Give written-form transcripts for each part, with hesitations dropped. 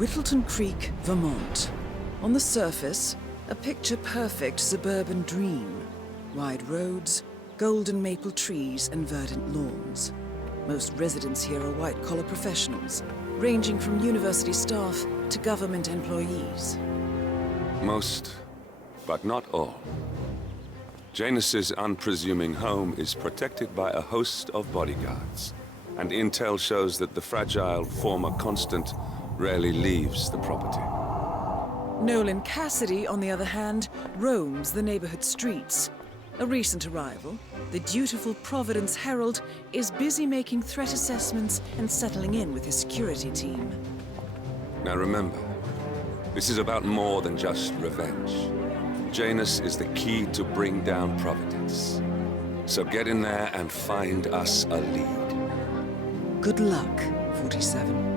Whittelton Creek, Vermont. On the surface, a picture-perfect suburban dream. Wide roads, golden maple trees, and verdant lawns. Most residents here are white-collar professionals, ranging from university staff to government employees. Most, but not all. Janus's unpresuming home is protected by a host of bodyguards, and intel shows that the fragile former constant rarely leaves the property. Nolan Cassidy, on the other hand, roams the neighborhood streets. A recent arrival, the dutiful Providence Herald is busy making threat assessments and settling in with his security team. Now remember, this is about more than just revenge. Janus is the key to bring down Providence. So get in there and find us a lead. Good luck, 47.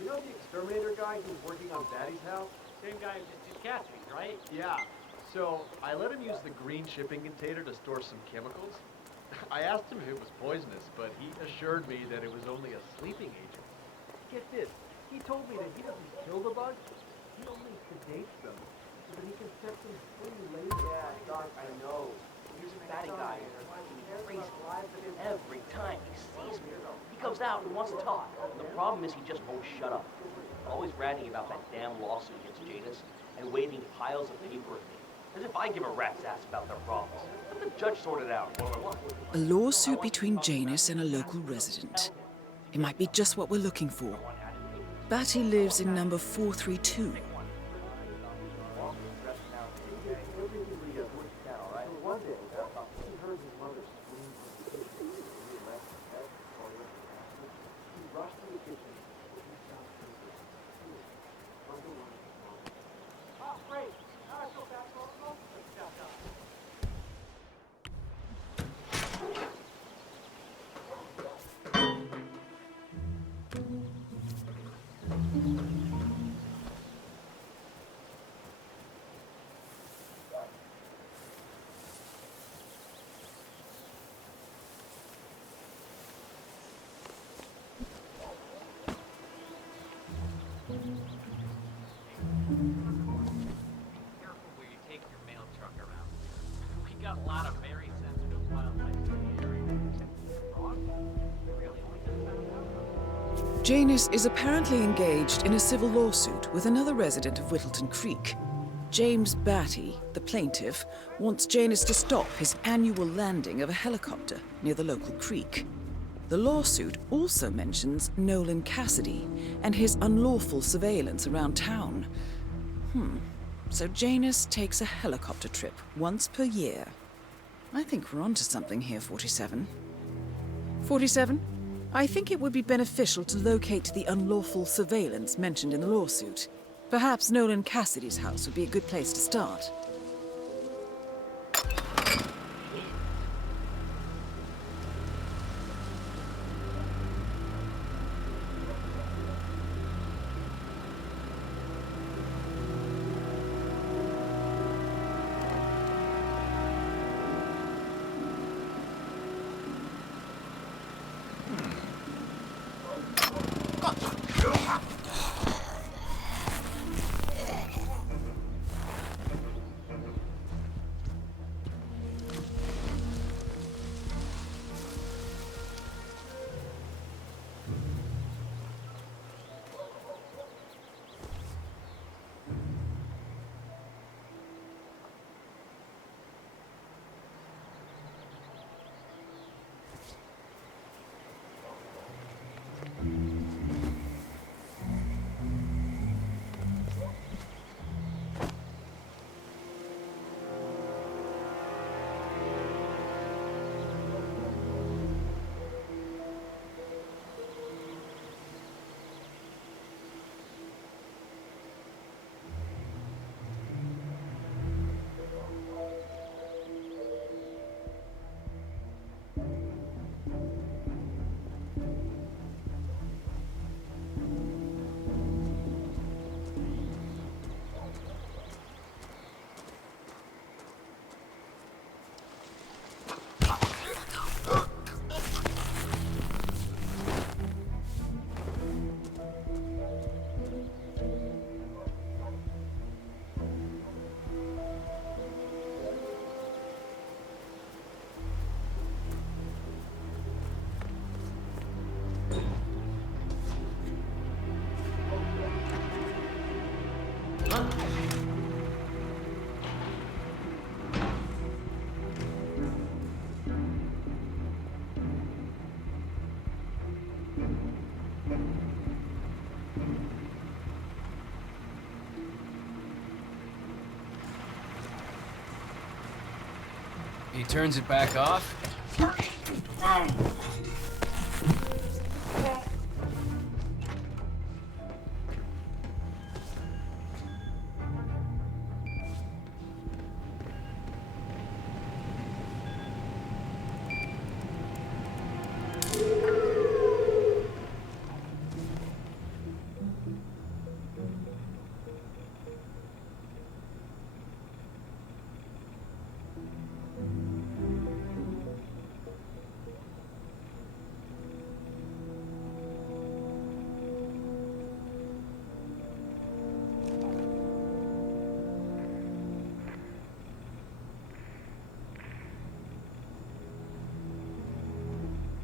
You know the exterminator guy who's working on Daddy's house? Same guy as Cassidy, right? Yeah. So, I let him use the green shipping container to store some chemicals. I asked him if it was poisonous, but he assured me that it was only a sleeping agent. Get this, he told me that he doesn't kill the bugs, he only sedates them, so that he can set them free later. Yeah, Doc, I know. He's a fatty guy. He's crazy. Every time he sees me, he comes out and wants to talk. The problem is he just won't shut up. Always ranting about that damn lawsuit against Janus and waving piles of paper at me. As if I give a rat's ass about their problems. Let the judge sort it out one on one. A lawsuit between Janus and a local resident. It might be just what we're looking for. Batty lives in number 432. Careful where you take your mail truck around. We got a lot of very sensitive wildlife in the area. Really only just found out. Janus is apparently engaged in a civil lawsuit with another resident of Whittelton Creek. James Batty, the plaintiff, wants Janus to stop his annual landing of a helicopter near the local creek. The lawsuit also mentions Nolan Cassidy and his unlawful surveillance around town. So Janus takes a helicopter trip once per year. I think we're onto something here, 47. 47? I think it would be beneficial to locate the unlawful surveillance mentioned in the lawsuit. Perhaps Nolan Cassidy's house would be a good place to start. He turns it back off?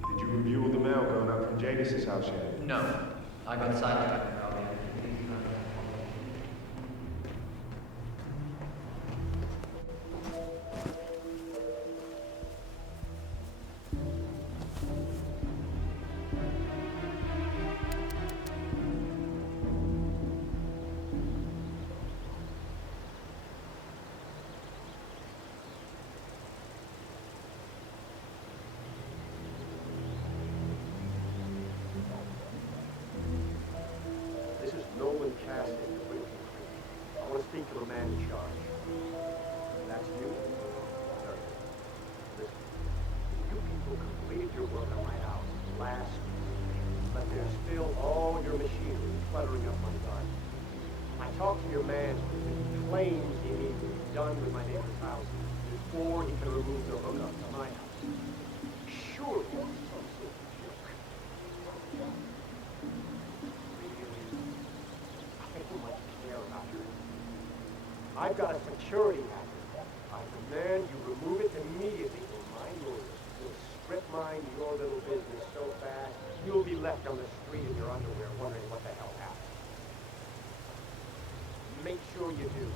Did you review all the mail going up from Janus's house yet? No, I got sidetracked. This is Nolan Cassidy of Whittelton Creek. I want to speak to the man in charge. That's you? Sir. Listen. You people completed your work on my house last week, but there's still all your machinery cluttering up my garden. I talked to your man who claims he needs to be done with my neighbor's house before he can remove the hookup to my house. Surely that's some sort of joke. I don't much care about you. I've got a security hazard. I demand you remove it immediately or my lawyers will strip mine your little business so fast you'll be left on the street in your underwear wondering what the hell happened. Make sure you do.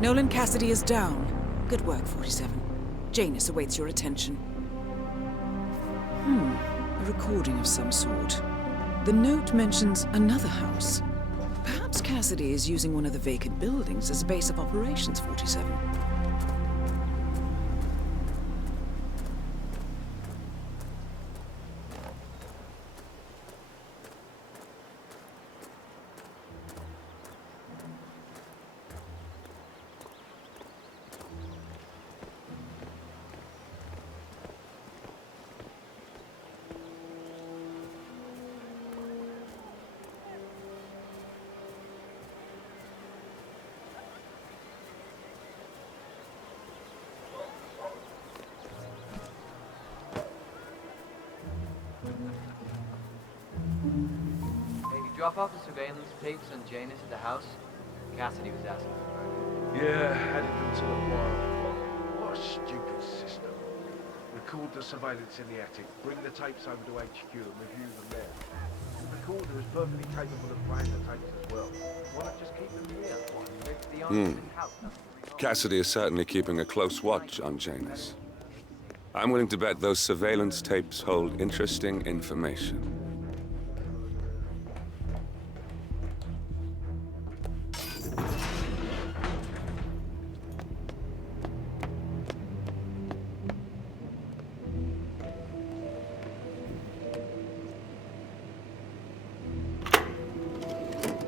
Nolan Cassidy is down. Good work, 47. Janus awaits your attention. A recording of some sort. The note mentions another house. Perhaps Cassidy is using one of the vacant buildings as a base of operations, 47. Drop off the surveillance tapes on Janus at the house? Cassidy was asking for it. Yeah, had it until a while. What a stupid system. Record the surveillance in the attic, bring the tapes over to HQ and review them there. The recorder is perfectly capable of playing the tapes as well. Why not just keep them here? It's the house. Cassidy is certainly keeping a close watch on Janus. I'm willing to bet those surveillance tapes hold interesting information.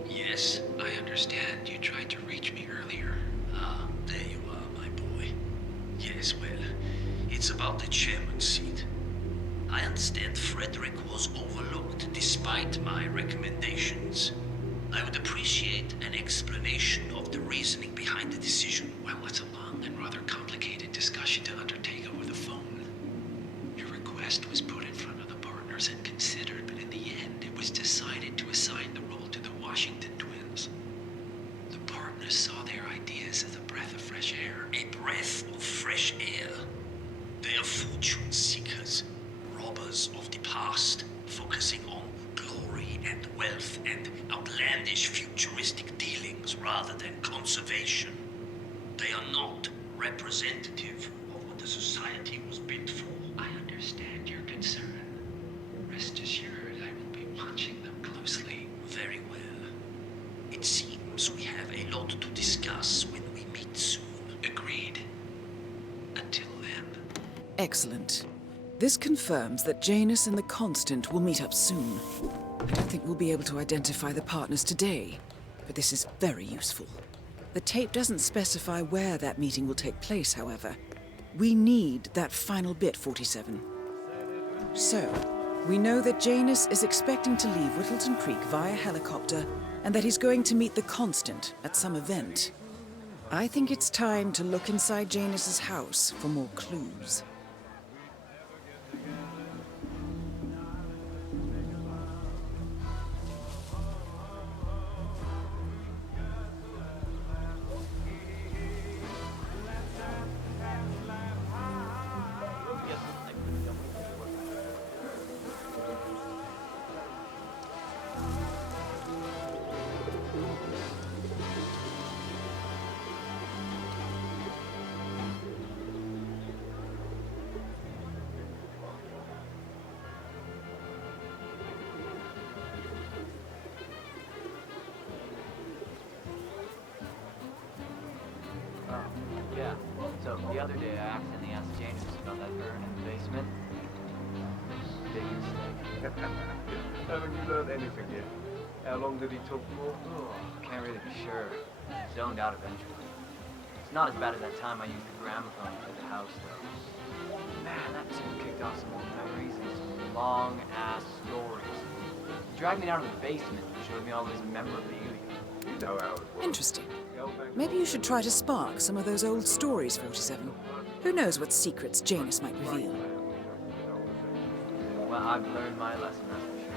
Yes, I understand. You tried to reach me earlier. Ah, there you are, my boy. Yes, well, it's about the chairman's seat. I understand Frederick was overlooked despite my recommendations. I would appreciate an explanation of the reasoning behind the decision. Well, it's a long and rather complicated discussion to undertake over the phone. Your request was put in front of the partners and considered, but in the end, it was decided to assign the role to the Washington twins. The partners saw their ideas as a breath of fresh air. A breath of fresh air. They are fortune seekers, robbers of the past, focusing on glory and wealth and outlandish futuristic dealings rather than conservation. They are not representative of what the society was built for. I understand your concern. Rest assured, I will be watching them closely. Very well. It seems we have a lot to discuss when we meet soon. Agreed. Until then. Excellent. This confirms that Janus and the Constant will meet up soon. I don't think we'll be able to identify the partners today, but this is very useful. The tape doesn't specify where that meeting will take place, however. We need that final bit, 47. So, we know that Janus is expecting to leave Whittelton Creek via helicopter, and that he's going to meet the Constant at some event. I think it's time to look inside Janus's house for more clues. Yeah. So the other day I accidentally asked Janus about that urn in the basement. Big mistake. Haven't you learned anything yet? How long did he talk for? Oh, can't really be sure. Zoned out eventually. It's not as bad as that time I used the gramophone to the house though. Man, that tune kicked off some old memories and some long-ass stories. He dragged me down to the basement and showed me all his memorabilia. You know how it works. Interesting. Maybe you should try to spark some of those old stories, 47. Who knows what secrets Janus might reveal? Well, I've learned my lesson, that's for sure.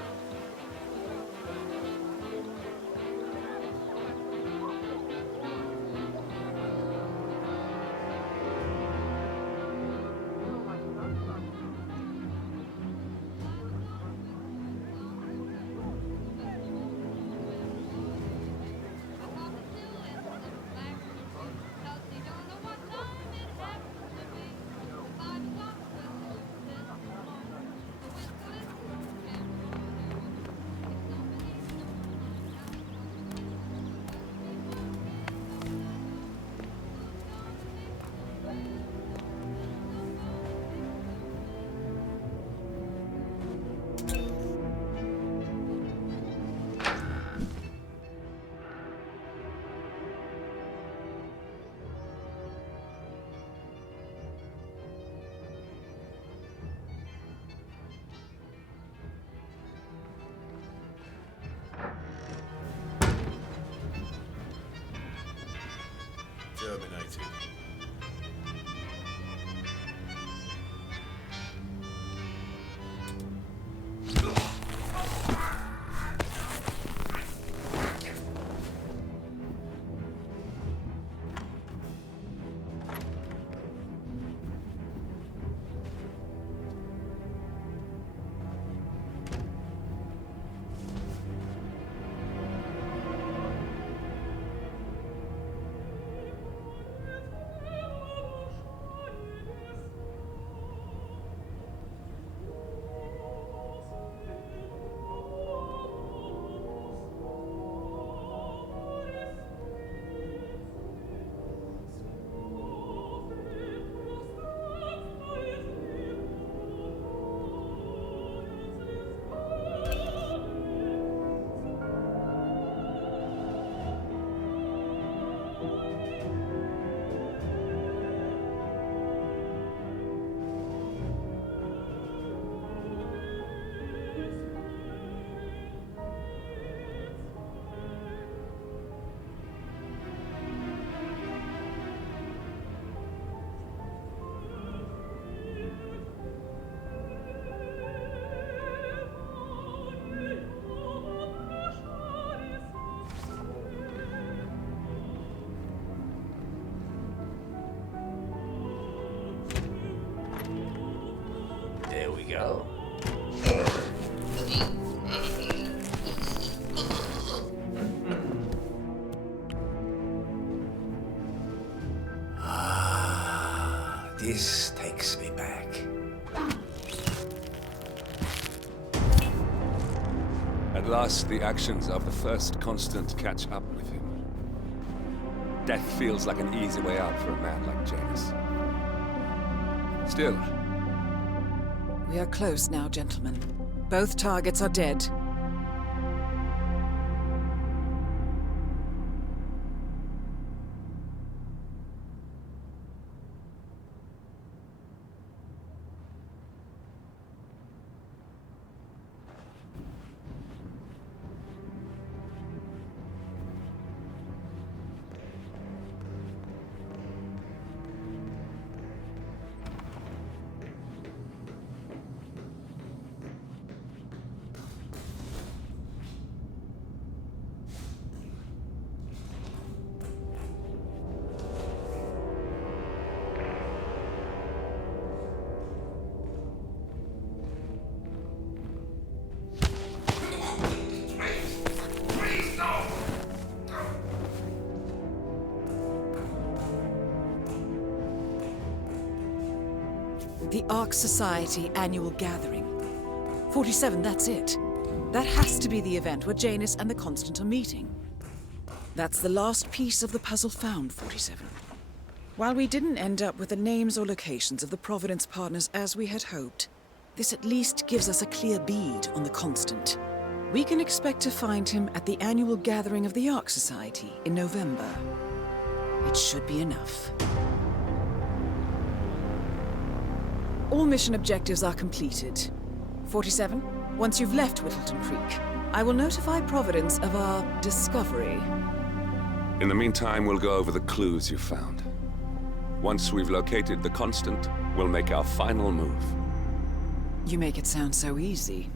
go. This takes me back. At last, the actions of the first constant catch up with him. Death feels like an easy way out for a man like Janus. Still, We are close now, gentlemen. Both targets are dead. The Ark Society annual gathering. 47, that's it. That has to be the event where Janus and the Constant are meeting. That's the last piece of the puzzle found, 47. While we didn't end up with the names or locations of the Providence partners as we had hoped, this at least gives us a clear bead on the Constant. We can expect to find him at the annual gathering of the Ark Society in November. It should be enough. All mission objectives are completed. 47, once you've left Whittelton Creek, I will notify Providence of our discovery. in the meantime, we'll go over the clues you found. Once we've located the Constant, we'll make our final move. You make it sound so easy.